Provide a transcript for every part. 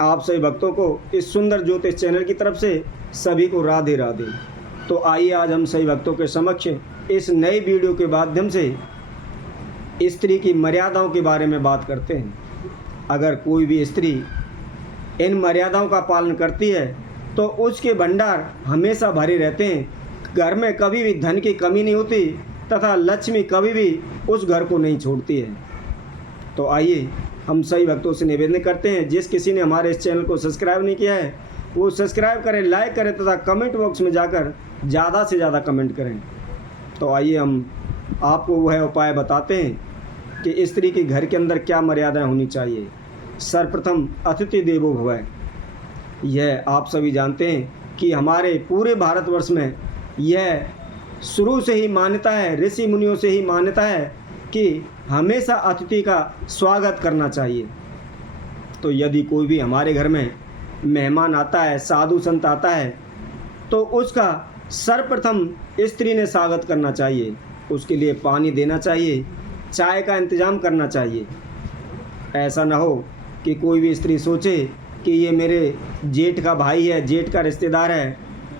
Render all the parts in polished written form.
आप सभी भक्तों को इस सुंदर ज्योतिष चैनल की तरफ से सभी को राधे राधे। तो आइए आज हम सभी भक्तों के समक्ष इस नई वीडियो के माध्यम से स्त्री की मर्यादाओं के बारे में बात करते हैं। अगर कोई भी स्त्री इन मर्यादाओं का पालन करती है तो उसके भंडार हमेशा भरे रहते हैं, घर में कभी भी धन की कमी नहीं होती तथा लक्ष्मी कभी भी उस घर को नहीं छोड़ती है। तो आइए हम सभी भक्तों से निवेदन करते हैं, जिस किसी ने हमारे इस चैनल को सब्सक्राइब नहीं किया है वो सब्सक्राइब करें, लाइक करें तथा कमेंट बॉक्स में जाकर ज़्यादा से ज़्यादा कमेंट करें। तो आइए हम आपको वह उपाय बताते हैं कि स्त्री के घर के अंदर क्या मर्यादाएं होनी चाहिए। सर्वप्रथम अतिथि देवो भव। यह आप सभी जानते हैं कि हमारे पूरे भारतवर्ष में यह शुरू से ही मान्यता है, ऋषि मुनियों से ही मान्यता है कि हमेशा अतिथि का स्वागत करना चाहिए। तो यदि कोई भी हमारे घर में मेहमान आता है, साधु संत आता है, तो उसका सर्वप्रथम स्त्री ने स्वागत करना चाहिए। उसके लिए पानी देना चाहिए, चाय का इंतज़ाम करना चाहिए। ऐसा ना हो कि कोई भी स्त्री सोचे कि ये मेरे जेठ का भाई है, जेठ का रिश्तेदार है,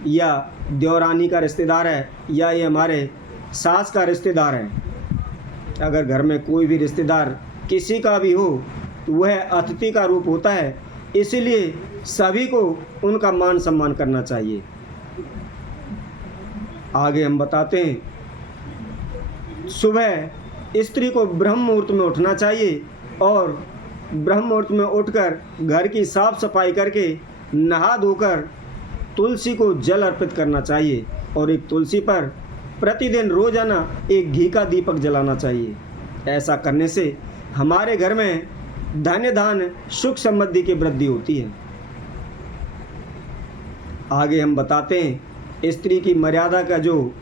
या देवरानी का रिश्तेदार है, या ये हमारे सास का रिश्तेदार है। अगर घर में कोई भी रिश्तेदार किसी का भी हो तो वह अतिथि का रूप होता है, इसलिए सभी को उनका मान सम्मान करना चाहिए। आगे हम बताते हैं, सुबह स्त्री को ब्रह्म मुहूर्त में उठना चाहिए और ब्रह्म मुहूर्त में उठकर घर की साफ सफाई करके नहा धोकर तुलसी को जल अर्पित करना चाहिए और एक तुलसी पर प्रतिदिन रोजाना एक घी का दीपक जलाना चाहिए। ऐसा करने से हमारे घर में धन्य धान सुख समृद्धि की वृद्धि होती है। आगे हम बताते हैं, स्त्री की मर्यादा का जो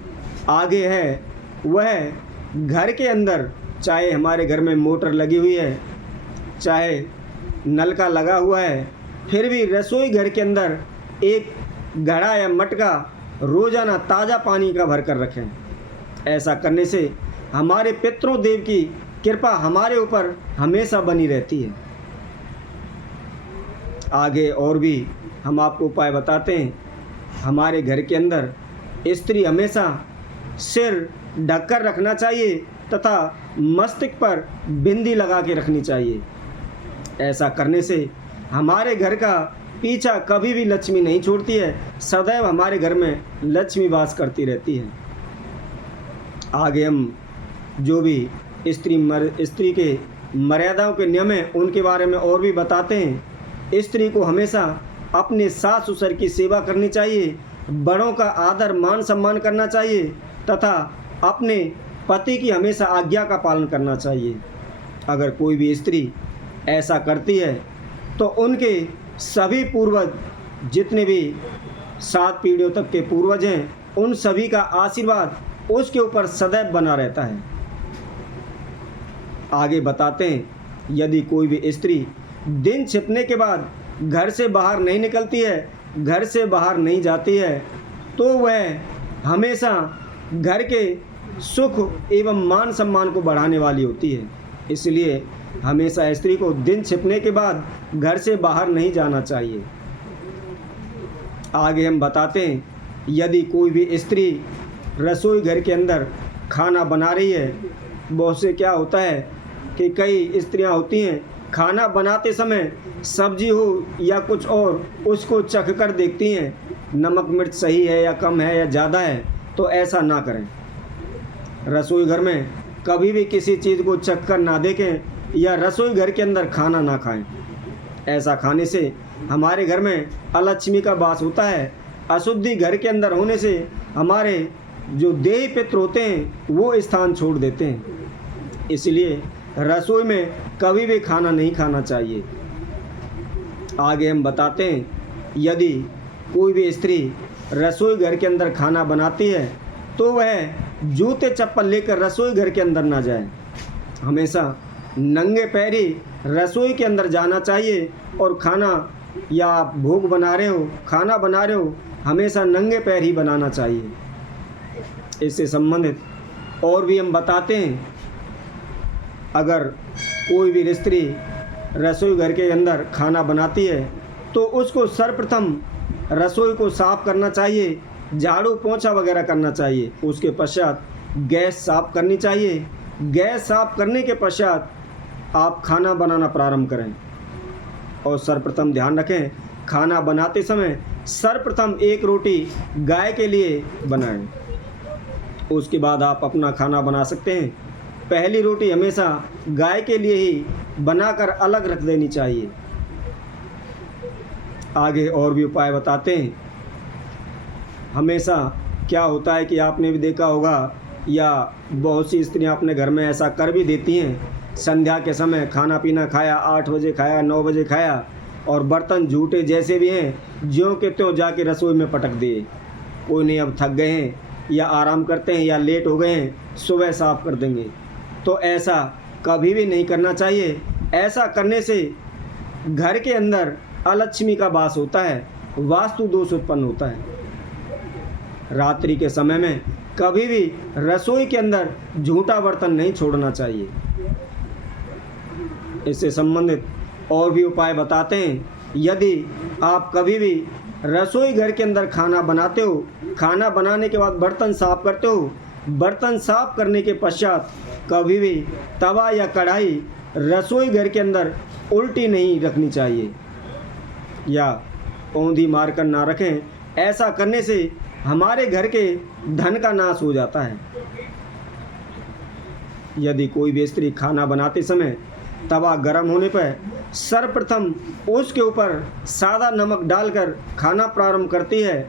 आगे है वह घर के अंदर, चाहे हमारे घर में मोटर लगी हुई है, चाहे नलका लगा हुआ है, फिर भी रसोई घर के अंदर एक घड़ा या मटका रोजाना ताज़ा पानी का भर कर रखें। ऐसा करने से हमारे पितरों देव की कृपा हमारे ऊपर हमेशा बनी रहती है। आगे और भी हम आपको उपाय बताते हैं। हमारे घर के अंदर स्त्री हमेशा सिर ढककर रखना चाहिए तथा मस्तक पर बिंदी लगा के रखनी चाहिए। ऐसा करने से हमारे घर का पीछा कभी भी लक्ष्मी नहीं छोड़ती है, सदैव हमारे घर में लक्ष्मी वास करती रहती है। आगे हम जो भी स्त्री के मर्यादाओं के नियम हैं उनके बारे में और भी बताते हैं। स्त्री को हमेशा अपने सास ससुर की सेवा करनी चाहिए, बड़ों का आदर मान सम्मान करना चाहिए तथा अपने पति की हमेशा आज्ञा का पालन करना चाहिए। अगर कोई भी स्त्री ऐसा करती है तो उनके सभी पूर्वज, जितने भी 7 पीढ़ियों तक के पूर्वज हैं, उन सभी का आशीर्वाद उसके ऊपर सदैव बना रहता है। आगे बताते हैं, यदि कोई भी स्त्री दिन छिपने के बाद घर से बाहर नहीं निकलती है, घर से बाहर नहीं जाती है, तो वह हमेशा घर के सुख एवं मान सम्मान को बढ़ाने वाली होती है। इसलिए हमेशा स्त्री को दिन छिपने के बाद घर से बाहर नहीं जाना चाहिए। आगे हम बताते हैं, यदि कोई भी स्त्री रसोई घर के अंदर खाना बना रही है, बहुत से क्या होता है कि कई स्त्रियां होती हैं खाना बनाते समय सब्जी हो या कुछ और उसको चख कर देखती हैं, नमक मिर्च सही है या कम है या ज़्यादा है। तो ऐसा ना करें। रसोई घर में कभी भी किसी चीज़ को चख कर ना देखें या रसोई घर के अंदर खाना ना खाएं। ऐसा खाने से हमारे घर में अलक्ष्मी का वास होता है। अशुद्धि घर के अंदर होने से हमारे जो देही पित्र होते हैं वो स्थान छोड़ देते हैं। इसलिए रसोई में कभी भी खाना नहीं खाना चाहिए। आगे हम बताते हैं, यदि कोई भी स्त्री रसोई घर के अंदर खाना बनाती है तो वह जूते चप्पल लेकर रसोई घर के अंदर ना जाए। हमेशा नंगे पैर ही रसोई के अंदर जाना चाहिए और खाना या आप भोग बना रहे हो, खाना बना रहे हो, हमेशा नंगे पैर ही बनाना चाहिए। इससे संबंधित और भी हम बताते हैं, अगर कोई भी स्त्री रसोई घर के अंदर खाना बनाती है तो उसको सर्वप्रथम रसोई को साफ़ करना चाहिए, झाड़ू पोंछा वगैरह करना चाहिए। उसके पश्चात गैस साफ़ करनी चाहिए। गैस साफ़ करने के पश्चात आप खाना बनाना प्रारंभ करें। और सर्वप्रथम ध्यान रखें, खाना बनाते समय सर्वप्रथम एक रोटी गाय के लिए बनाएं। उसके बाद आप अपना खाना बना सकते हैं। पहली रोटी हमेशा गाय के लिए ही बनाकर अलग रख देनी चाहिए। आगे और भी उपाय बताते हैं। हमेशा क्या होता है कि आपने भी देखा होगा या बहुत सी स्त्रियां अपने घर में ऐसा कर भी देती हैं, संध्या के समय खाना पीना खाया, 8 बजे खाया, 9 बजे खाया और बर्तन झूठे जैसे भी हैं ज्यों के त्यों जाके रसोई में पटक दिए। कोई नहीं, अब थक गए हैं या आराम करते हैं या लेट हो गए हैं, सुबह साफ़ कर देंगे। तो ऐसा कभी भी नहीं करना चाहिए। ऐसा करने से घर के अंदर अलक्ष्मी का वास होता है, वास्तु दोष उत्पन्न होता है। रात्रि के समय में कभी भी रसोई के अंदर झूठा बर्तन नहीं छोड़ना चाहिए। इससे संबंधित और भी उपाय बताते हैं। यदि आप कभी भी रसोई घर के अंदर खाना बनाते हो, खाना बनाने के बाद बर्तन साफ़ करते हो, बर्तन साफ़ करने के पश्चात कभी भी तवा या कढ़ाई रसोई घर के अंदर उल्टी नहीं रखनी चाहिए या औंधी मारकर ना रखें। ऐसा करने से हमारे घर के धन का नाश हो जाता है। यदि कोई भी स्त्री खाना बनाते समय तवा गर्म होने पर सर्वप्रथम उसके ऊपर सादा नमक डालकर खाना प्रारंभ करती है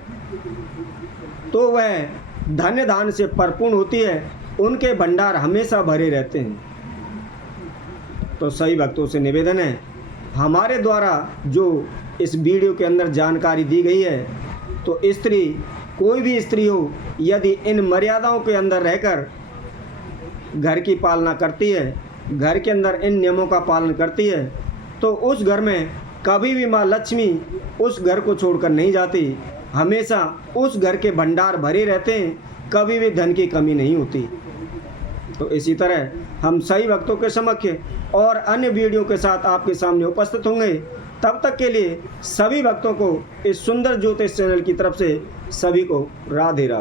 तो वह धन्य धान्य से परिपूर्ण होती है। उनके भंडार हमेशा भरे रहते हैं। तो सही भक्तों से निवेदन है, हमारे द्वारा जो इस वीडियो के अंदर जानकारी दी गई है, तो स्त्री, कोई भी स्त्री हो, यदि इन मर्यादाओं के अंदर रहकर घर की पालना करती है, घर के अंदर इन नियमों का पालन करती है, तो उस घर में कभी भी माँ लक्ष्मी उस घर को छोड़कर नहीं जाती। हमेशा उस घर के भंडार भरे रहते हैं, कभी भी धन की कमी नहीं होती। तो इसी तरह हम सही भक्तों के समक्ष और अन्य वीडियो के साथ आपके सामने उपस्थित होंगे। तब तक के लिए सभी भक्तों को इस सुंदर ज्योतिष चैनल की तरफ से सभी को राधे राधे।